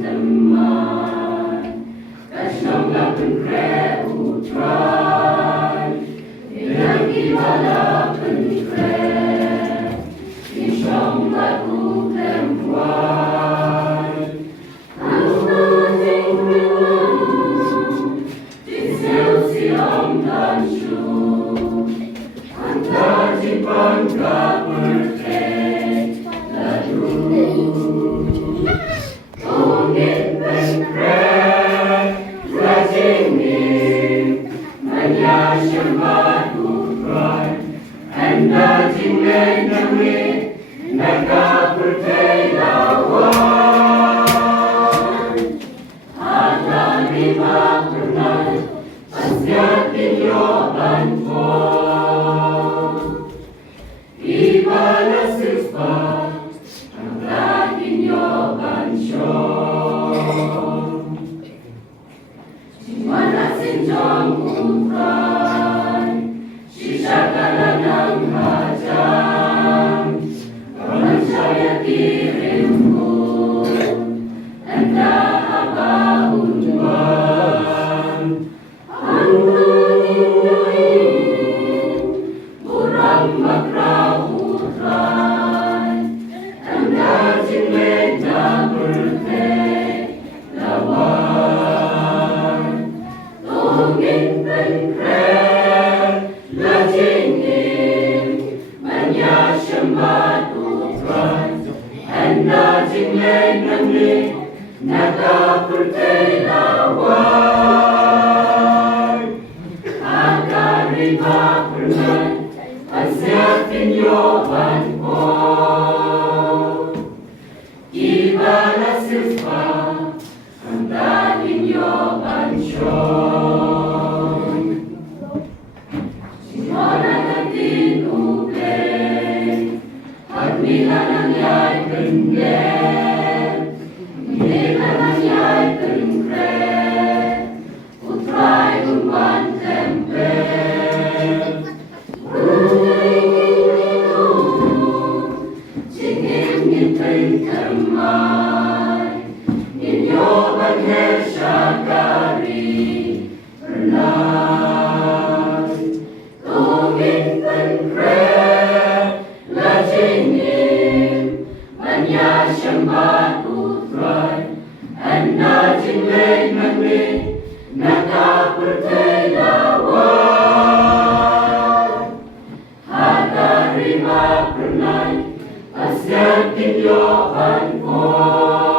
teman, shnong pynkhreh trai, Bala pynkhreh, shnong perempuan, dan shu, antar jipan pynkhreh, lalu tongin pynkhreh, rajin menyasyamat trai, anda jinglen nami, naga bertelawan, ada lima pernah, pasyatin yoban po, Bala sispa, ang laging yoban siyong. Simana sinjong utray, sisakala ng hajang, pamansaya tirimpo, anda abaunwan. Ang tuninduin, murang magrautray, anda jinglen na bertelawan. Tongin pynkhreh, lajingin, menyasyamat trai, anda jinglen nami, naga bertelawan. Agar lima pernah, pasyatin yoban po, Bala sispa, ang laging yoban siyong. Simona ng tinubig, pagmila ng yay pynkhreh, mila ng yay pynkhreh, utray umban tempel. Jingin teman, inyo bagher syakari pernah. Tongin pynkhreh, lajingin, menyasyamat trai, anda jinglen nami, naga bertelawan. Harga lima pernah, pasyatin yoban po.